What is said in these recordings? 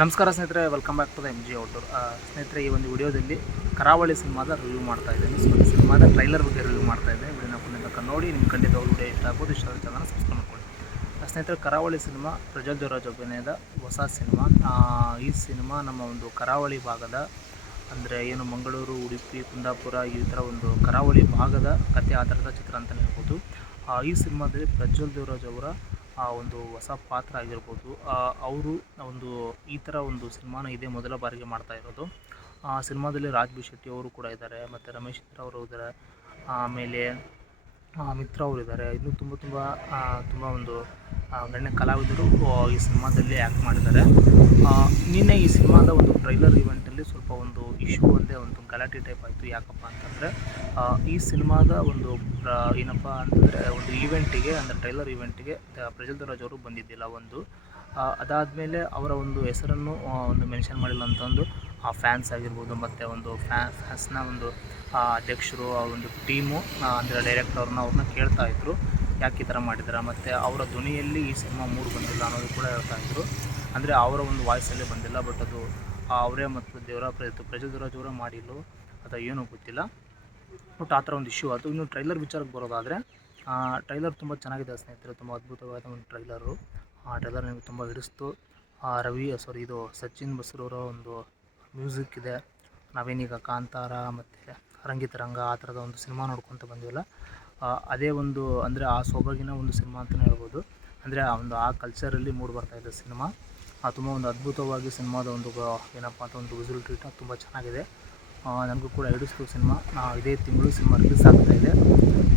ನಮಸ್ಕಾರ ಸ್ನೇಹಿತರೆ, welcome back to the MG outdoor. ಸ್ನೇಹಿತರೆ, ಈ ಒಂದು ವಿಡಿಯೋದಲ್ಲಿ ಕರಾವಳಿ ಸಿನಿಮಾದ ರಿವ್ಯೂ ಮಾಡ್ತಾ ಇದ್ದೀನಿ. ಸೊ ಸಿನಿಮಾದ ಟ್ರೈಲರ್ ಬಗ್ಗೆ ರಿವ್ಯೂ ಮಾಡ್ತಾ ಇದ್ದೆ. ವಿಡಿಯೋನ ಕೊನೆತನಕ ನೋಡಿ. ನಿಮ್ಗೆ ಖಂಡಿತವಾಗ್ಲೂ ವಿಡಿಯೋ ಇಷ್ಟ ಆಗ್ಬೋದು. ಇಷ್ಟ ಆದ ಚಾನಲ್ ಸಬ್ಸ್ಕ್ರೈಬ್ ಮಾಡ್ಕೊಳ್ಳಿ. ಸ್ನೇಹಿತರೆ, ಕರಾವಳಿ ಸಿನಿಮಾ ಪ್ರಜ್ವಲ್ ದೇವರಾಜ್ ಅಭಿನಯದ ಹೊಸ ಸಿನಿಮಾ. ಈ ಸಿನಿಮಾ ನಮ್ಮ ಒಂದು ಕರಾವಳಿ ಭಾಗದ, ಅಂದರೆ ಏನು ಮಂಗಳೂರು, ಉಡುಪಿ, ಕುಂದಾಪುರ ಈ ಥರ ಒಂದು ಕರಾವಳಿ ಭಾಗದ ಕಥೆ ಆಧಾರಿತ ಚಿತ್ರ ಅಂತಲೇ ಹೇಳ್ಬೋದು. ಈ ಸಿನಿಮಾದಲ್ಲಿ ಪ್ರಜ್ವಲ್ ದೇವರಾಜ್ ಅವರ ಒಂದು ಹೊಸ ಪಾತ್ರ ಆಗಿರ್ಬೋದು. ಅವರು ಒಂದು ಈ ಥರ ಒಂದು ಸಿನಿಮಾನ ಇದೇ ಮೊದಲ ಬಾರಿಗೆ ಮಾಡ್ತಾ ಇರೋದು. ಸಿನಿಮಾದಲ್ಲಿ ರಾಜ್ ಬಿ ಶೆಟ್ಟಿ ಅವರು ಕೂಡ ಇದ್ದಾರೆ, ಮತ್ತು ರಮೇಶ್ ಅವರು ಇದ್ದಾರೆ, ಆಮೇಲೆ ಮಿತ್ರ ಅವರು ಇದ್ದಾರೆ. ಇನ್ನೂ ತುಂಬ ಒಂದು ಗಣ್ಯ ಕಲಾವಿದರು ಈ ಸಿನಿಮಾದಲ್ಲಿ ಆ್ಯಕ್ಟ್ ಮಾಡಿದ್ದಾರೆ. ನಿನ್ನೆ ಈ ಸಿನಿಮಾದ ಒಂದು ಟ್ರೈಲರ್ ಇವೆಂಟಲ್ಲಿ ಸ್ವಲ್ಪ ಒಂದು ಇಶ್ಯೂ ಒಂದೇ ಒಂದು ಗಲಾಟೆ ಟೈಪ್ ಆಯಿತು. ಯಾಕಪ್ಪ ಅಂತಂದರೆ ಈ ಸಿನಿಮಾದ ಒಂದು ಏನಪ್ಪ ಅಂತಂದರೆ ಒಂದು ಈವೆಂಟಿಗೆ, ಅಂದರೆ ಟ್ರೈಲರ್ ಈವೆಂಟಿಗೆ ಪ್ರಜ್ವಲ್ ದೇವರಾಜ್ ಅವರು ಬಂದಿದ್ದಿಲ್ಲ ಒಂದು. ಅದಾದಮೇಲೆ ಅವರ ಒಂದು ಹೆಸರನ್ನು ಒಂದು ಮೆನ್ಷನ್ ಮಾಡಿಲ್ಲ ಅಂತಂದು ಆ ಫ್ಯಾನ್ಸ್ ಆಗಿರ್ಬೋದು, ಮತ್ತು ಒಂದು ಫ್ಯಾನ್ಸ್ನ ಒಂದು ಅಧ್ಯಕ್ಷರು, ಆ ಒಂದು ಟೀಮು, ಅಂದರೆ ಡೈರೆಕ್ಟರ್ನ ಅವ್ರನ್ನ ಕೇಳ್ತಾಯಿದ್ರು ಯಾಕೆ ಈ ಥರ ಮಾಡಿದ್ದಾರೆ, ಮತ್ತು ಅವರ ಧ್ವನಿಯಲ್ಲಿ ಈ ಸಿನಿಮಾ ಮೂಡ್ ಬಂದಿಲ್ಲ ಅನ್ನೋದು ಕೂಡ ಹೇಳ್ತಾಯಿದ್ರು. ಅಂದರೆ ಅವರ ಒಂದು ವಾಯ್ಸಲ್ಲೇ ಬಂದಿಲ್ಲ, ಬಟ್ ಅದು ಅವರೇ ಮತ್ತು ಪ್ರಜ್ವಲ್ ದೇವರಾಜ್ ಅವರೇ ಮಾಡಿಲ್ಲೋ ಅಥವಾ ಏನೂ ಗೊತ್ತಿಲ್ಲ. ಬಟ್ ಆ ಥರ ಒಂದು ಇಶ್ಯೂ ಆಯಿತು. ಇನ್ನು ಟ್ರೈಲರ್ ವಿಚಾರಕ್ಕೆ ಬರೋದಾದರೆ, ಟ್ರೈಲರ್ ತುಂಬ ಚೆನ್ನಾಗಿದೆ ಸ್ನೇಹಿತರೆ. ತುಂಬ ಅದ್ಭುತವಾದ ಒಂದು ಟ್ರೈಲರು. ಟ್ರೈಲರ್ ನಿಮಗೆ ತುಂಬ ಹಿಡಿಸ್ತು. ಇದು ಸಚಿನ್ ಬಸ್ರೂರ ಒಂದು ಮ್ಯೂಸಿಕ್ ಇದೆ. ನಾವೇನೀಗ ಕಾಂತಾರ ಮತ್ತು ರಂಗಿತರಂಗ ಆ ಥರದ ಒಂದು ಸಿನಿಮಾ ನೋಡ್ಕೊತ ಬಂದಿವಲ್ಲ, ಅದೇ ಒಂದು, ಅಂದರೆ ಆ ಸೊಬಗಿನ ಒಂದು ಸಿನಿಮಾ ಅಂತಲೇ ಹೇಳ್ಬೋದು. ಅಂದರೆ ಆ ಕಲ್ಚರಲ್ಲಿ ಮೂಡಿ ಬರ್ತಾಯಿದೆ ಸಿನಿಮಾ. ತುಂಬ ಒಂದು ಅದ್ಭುತವಾಗಿ ಸಿನಿಮಾದ ಒಂದು ಏನಪ್ಪ ಅಂತ ಒಂದು ವಿಸುವಲ್ ಟ್ರೀಟ್ ತುಂಬ ಚೆನ್ನಾಗಿದೆ. ನನಗೂ ಕೂಡ ಹಿಡಿಸ್ತು ಸಿನಿಮಾ. ಇದೇ ತಿಂಗಳು ಸಿನಿಮಾ ರಿಲೀಸ್ ಆಗ್ತಾಯಿದೆ.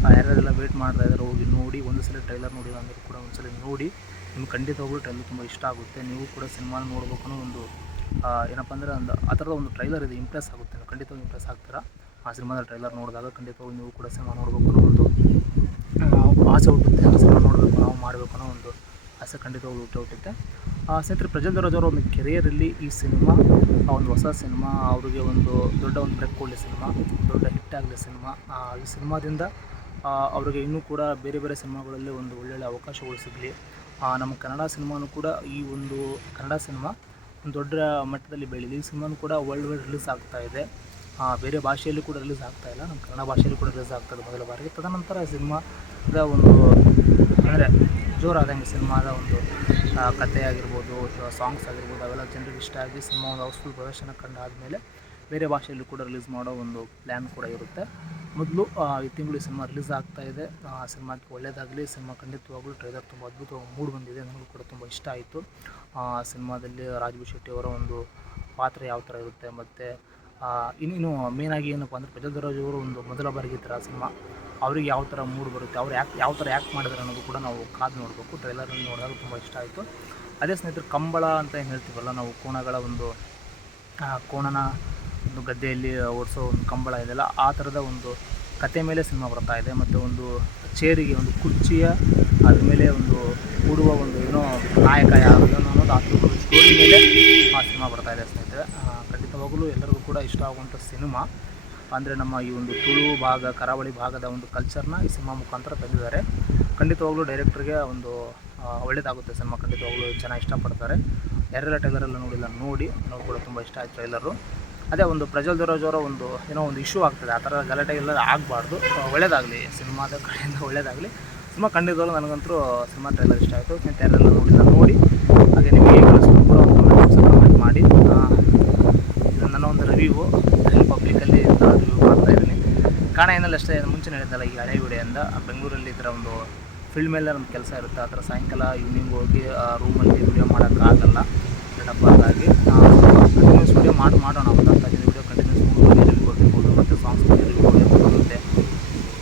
ಯಾರ್ಯಾರೆಲ್ಲ ವೇಟ್ ಮಾಡ್ತಾಯಿದ್ದಾರೆ ಹೋಗಿ ನೋಡಿ. ಒಂದು ಸಲ ಟ್ರೈಲರ್ ನೋಡಿಲ್ಲ ಅಂದರೂ ಕೂಡ ಒಂದು ಸಲ ನೋಡಿ. ನಿಮ್ಗೆ ಖಂಡಿತವಾಗ್ಲೂ ಟ್ರೈಲರ್ ತುಂಬ ಇಷ್ಟ ಆಗುತ್ತೆ. ನೀವು ಕೂಡ ಸಿನಿಮಾನ ನೋಡ್ಬೇಕು ಅನ್ನೋ ಒಂದು ಏನಪ್ಪ ಅಂದರೆ ಆ ಥರದ ಒಂದು ಟ್ರೈಲರ್ ಇದೆ. ಇಂಪ್ರೆಸ್ ಆಗುತ್ತೆ, ನೀವು ಖಂಡಿತವಾಗಿ ಇಂಪ್ರೆಸ್ ಆಗ್ತೀರಾ. ಆ ಸಿನಿಮಾದ ಟ್ರೈಲರ್ ನೋಡಿದಾಗ ಖಂಡಿತವಾಗಿ ನೀವು ಕೂಡ ಸಿನಿಮಾ ನೋಡಬೇಕು ಅನ್ನೋ ಒಂದು ಆಸೆ ಹುಟ್ಟುತ್ತೆ. ಸಿನಿಮಾ ನೋಡಬೇಕು, ನಾವು ಮಾಡಬೇಕು ಅನ್ನೋ ಒಂದು ಆಸೆ ಖಂಡಿತವಾಗ್ಲೂ ಹುಟ್ಟುತ್ತೆ. ಸ್ನೇಹಿತರೆ, ಪ್ರಜ್ವಲ್ ದೇವರಾಜ್ ಅವರ ಒಂದು ಕೆರಿಯರಲ್ಲಿ ಈ ಸಿನಿಮಾ ಒಂದು ಹೊಸ ಸಿನಿಮಾ, ಅವರಿಗೆ ಒಂದು ದೊಡ್ಡ ಒಂದು ಬ್ರೇಕ್ ಕೊಡಲಿ ಸಿನಿಮಾ, ದೊಡ್ಡ ಹಿಟ್ ಆಗಲಿ ಸಿನಿಮಾ. ಈ ಸಿನಿಮಾದಿಂದ ಅವರಿಗೆ ಇನ್ನೂ ಕೂಡ ಬೇರೆ ಬೇರೆ ಸಿನಿಮಾಗಳಲ್ಲಿ ಒಂದು ಒಳ್ಳೊಳ್ಳೆ ಅವಕಾಶಗಳು ಸಿಗಲಿ. ನಮ್ಮ ಕನ್ನಡ ಸಿನಿಮಾನೂ ಕೂಡ, ಈ ಒಂದು ಕನ್ನಡ ಸಿನಿಮಾ ಒಂದು ದೊಡ್ಡ ಮಟ್ಟದಲ್ಲಿ ಬೆಳೀಲಿ. ಈ ಸಿನಿಮಾನೂ ಕೂಡ ವರ್ಲ್ಡ್ ವೈಡ್ ರಿಲೀಸ್ ಆಗ್ತಾಯಿದೆ. ಬೇರೆ ಭಾಷೆಯಲ್ಲಿ ಕೂಡ ರಿಲೀಸ್ ಆಗ್ತಾಯಿಲ್ಲ, ನಮ್ಮ ಕನ್ನಡ ಭಾಷೆಯಲ್ಲಿ ಕೂಡ ರಿಲೀಸ್ ಆಗ್ತಾಯಿದೆ ಮೊದಲ ಬಾರಿಗೆ. ತದನಂತರ ಸಿನಿಮಾದ ಒಂದು, ಅಂದರೆ ಜೋರಾದಂಗೆ ಸಿನಿಮಾದ ಒಂದು ಕಥೆ ಆಗಿರ್ಬೋದು, ಸಾಂಗ್ಸ್ ಆಗಿರ್ಬೋದು, ಅವೆಲ್ಲ ಜನರಿಗೆ ಇಷ್ಟ ಆಗಿ ಸಿನಿಮಾ ಒಂದು ಹೌಸ್ಫುಲ್ ಪ್ರದರ್ಶನ ಕಂಡಾದಮೇಲೆ ಬೇರೆ ಭಾಷೆಯಲ್ಲಿ ಕೂಡ ರಿಲೀಸ್ ಮಾಡೋ ಒಂದು ಪ್ಲ್ಯಾನ್ ಕೂಡ ಇರುತ್ತೆ. ಮೊದಲು ಈ ತಿಂಗಳು ಸಿನಿಮಾ ರಿಲೀಸ್ ಆಗ್ತಾಯಿದೆ. ಸಿನಿಮಾಕ್ಕೆ ಒಳ್ಳೆಯದಾಗಲಿ. ಸಿನಿಮಾ ಖಂಡಿತವಾಗ್ಲೂ ಟ್ರೈಲರ್ ತುಂಬ ಅದ್ಭುತವಾಗಿ ಮೂಡ್ ಬಂದಿದೆ. ನನಗೂ ಕೂಡ ತುಂಬ ಇಷ್ಟ ಆಯಿತು. ಸಿನಿಮಾದಲ್ಲಿ ರಾಜ್ ಬಿ ಶೆಟ್ಟಿ ಅವರ ಒಂದು ಪಾತ್ರ ಯಾವ ಥರ ಇರುತ್ತೆ, ಮತ್ತು ಇನ್ನೇನು ಮೇಯ್ನಾಗಿ ಏನಪ್ಪ ಅಂದರೆ ಪ್ರಜ್ವಲ್ ದೇವರಾಜ್ ಅವರು ಒಂದು ಮೊದಲ ಬಾರಿಗೆ ಈ ಥರ ಸಿನಿಮಾ, ಅವ್ರಿಗೆ ಯಾವ ಥರ ಮೂಡ್ ಬರುತ್ತೆ, ಅವ್ರು ಯಾವ ಥರ ಆ್ಯಕ್ಟ್ ಮಾಡಿದ್ದಾರೆ ಅನ್ನೋದು ಕೂಡ ನಾವು ಕಾದು ನೋಡಬೇಕು. ಟ್ರೈಲರಲ್ಲಿ ನೋಡಿದಾಗ ತುಂಬ ಇಷ್ಟ ಆಯಿತು. ಅದೇ ಸ್ನೇಹಿತರು, ಕಂಬಳ ಅಂತ ಏನು ಹೇಳ್ತೀವಲ್ಲ ನಾವು, ಕೋಣಗಳ ಒಂದು ಕೋಣನ ಒಂದು ಗದ್ದೆಯಲ್ಲಿ ಓಡಿಸೋ ಒಂದು ಕಂಬಳ ಇದೆಯಲ್ಲ, ಆ ಥರದ ಒಂದು ಕತೆ ಮೇಲೆ ಸಿನಿಮಾ ಬರ್ತಾಯಿದೆ. ಮತ್ತು ಒಂದು ಚೇರಿಗೆ, ಒಂದು ಕುರ್ಚಿಯ ಅದ್ರ ಮೇಲೆ ಒಂದು ಕೂಡುವ ಒಂದು ಏನೋ ನಾಯಕ ಯಾವುದು ಅನ್ನೋದು ಆ ಥರದ ಸ್ಟೋರಿ ಮೇಲೆ ಆ ಸಿನಿಮಾ ಬರ್ತಾಯಿದೆ ಸ್ನೇಹಿತರೆ. ಖಂಡಿತವಾಗಲೂ ಎಲ್ಲರಿಗೂ ಕೂಡ ಇಷ್ಟ ಆಗುವಂಥ ಸಿನಿಮಾ. ಅಂದರೆ ನಮ್ಮ ಈ ಒಂದು ತುಳು ಭಾಗ, ಕರಾವಳಿ ಭಾಗದ ಒಂದು ಕಲ್ಚರ್ನ ಈ ಸಿನಿಮಾ ಮುಖಾಂತರ ತಂದಿದ್ದಾರೆ. ಖಂಡಿತವಾಗ್ಲೂ ಡೈರೆಕ್ಟ್ರಿಗೆ ಒಂದು ಒಳ್ಳೆಯದಾಗುತ್ತೆ ಸಿನಿಮಾ. ಖಂಡಿತವಾಗ್ಲೂ ಜನ ಇಷ್ಟಪಡ್ತಾರೆ. ಯಾರೆಲ್ಲ ಟ್ರೈಲರೆಲ್ಲ ನೋಡಿಲ್ಲ ನೋಡಿ, ನಾವು ಕೂಡ ತುಂಬ ಇಷ್ಟ ಆಯ್ತು ಟ್ರೈಲರು. ಅದೇ ಒಂದು ಪ್ರಜ್ವಲ್ ದೇವರಾಜ್ ಅವರ ಒಂದು ಏನೋ ಒಂದು ಇಶ್ಯೂ ಆಗ್ತದೆ, ಆ ಥರ ಗಲಾಟೆ ಎಲ್ಲ ಆಗಬಾರ್ದು. ಒಳ್ಳೆಯದಾಗಲಿ, ಸಿನಿಮಾದ ಕಡೆಯಿಂದ ಒಳ್ಳೆಯದಾಗಲಿ. ಸಿನಿಮಾ ಖಂಡಿತವಾಗ್ಲೂ ನನಗಂತೂ ಸಿನಿಮಾ ಟ್ರೈಲರ್ ಇಷ್ಟ ಆಯಿತು. ಮತ್ತು ಯಾರೆಲ್ಲ ನೋಡಿಲ್ಲ ನೋಡಿ. ಹಾಗೆ ನಿಮಗೆ ಕಳಿಸ್ಕೊಂಡು ಕೂಡ ಒಂದು ಕಮೆಂಟ್ ಮಾಡಿ. ಇದು ನನ್ನ ಒಂದು ರಿವ್ಯೂ ಪಬ್ಲಿಕಲ್ಲಿ ರಿವ್ಯೂ ಮಾಡ್ತಾಯಿದ್ದೀನಿ. ಕಾರಣ ಏನೆಲ್ಲ ಅಷ್ಟೇ, ಮುಂಚೆ ಹೇಳಿದ್ದಲ್ಲ, ಈ ಹಳೆ ವಿಡಿಯೋಯಿಂದ ಬೆಂಗಳೂರಲ್ಲಿ ಈ ಥರ ಒಂದು ಫೀಲ್ಡ್ ಮೇಲೆ ನಮ್ಮ ಕೆಲಸ ಇರುತ್ತೆ. ಆ ಥರ ಸಾಯಂಕಾಲ ಈವ್ನಿಂಗ್ ಹೋಗಿ ರೂಮಲ್ಲಿ ವಿಡಿಯೋ ಮಾಡೋಕ್ಕಾಗಲ್ಲ. ಏನಪ್ಪ ಹಾಗಾಗಿ ಕಂಟಿನ್ಯೂಸ್ ವಿಡಿಯೋ ಮಾಡೋಣ. ಒಂದು 15 ವಿಡಿಯೋ ಕಂಟಿನ್ಯೂಸ್ ರಿವ್ಯೂ ಆಗಿರ್ಬೋದು, ಮತ್ತು ಸಾಂಗ್ಸ್ ಬಗ್ಗೆ ರಿವ್ಯೂ ಆಗಿರ್ಬೋದು, ಮತ್ತು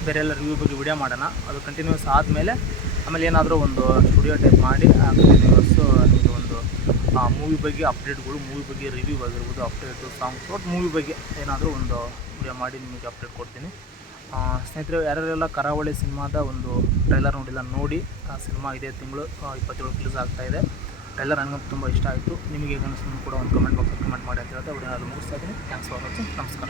ಬೇರೆ ಎಲ್ಲ ರಿವ್ಯೂ ಬಗ್ಗೆ ವಿಡಿಯೋ ಮಾಡೋಣ. ಅದು ಕಂಟಿನ್ಯೂಸ್ ಆದಮೇಲೆ ಆಮೇಲೆ ಏನಾದರೂ ಒಂದು ಸ್ಟುಡಿಯೋ ಟೈಪ್ ಮಾಡಿ ಕಂಟಿನ್ಯೂಸು ನಿಮಗೆ ಒಂದು ಮೂವಿ ಬಗ್ಗೆ ಅಪ್ಡೇಟ್ಗಳು, ಮೂವಿ ಬಗ್ಗೆ ರಿವ್ಯೂ ಆಗಿರ್ಬೋದು, ಅಪ್ಡೇಟು, ಸಾಂಗ್ಸ್, ಒಟ್ಟು ಮೂವಿ ಬಗ್ಗೆ ಏನಾದರೂ ಒಂದು ವಿಡಿಯೋ ಮಾಡಿ ನಿಮಗೆ ಅಪ್ಡೇಟ್ ಕೊಡ್ತೀನಿ. ಸ್ನೇಹಿತರೆ, ಯಾರ್ಯಾರೆಲ್ಲ ಕರಾವಳಿ ಸಿನಿಮಾದ ಒಂದು ಟ್ರೈಲರ್ ನೋಡಿಲ್ಲ ನೋಡಿ. ಸಿನಿಮಾ ಇದೇ ತಿಂಗಳು 27 ರಿಲೀಸ್ ಆಗ್ತಾಯಿದೆ. ಟ್ರೈಲರ್ ನನಗಂತೂ ತುಂಬ ಇಷ್ಟ ಆಯಿತು. ನಿಮಗೆ ಈಗ ಕೂಡ ಒಂದು ಕಮೆಂಟ್ ಬಾಕ್ಸಲ್ಲಿ ಕಮೆಂಟ್ ಮಾಡಿ ಅಂತ ಹೇಳ್ತಾ ವಿಡಿಯೋನ ಮುಗಿಸ್ತಾ ಇದ್ದೀನಿ. Thanks for watching. ನಮಸ್ಕಾರ.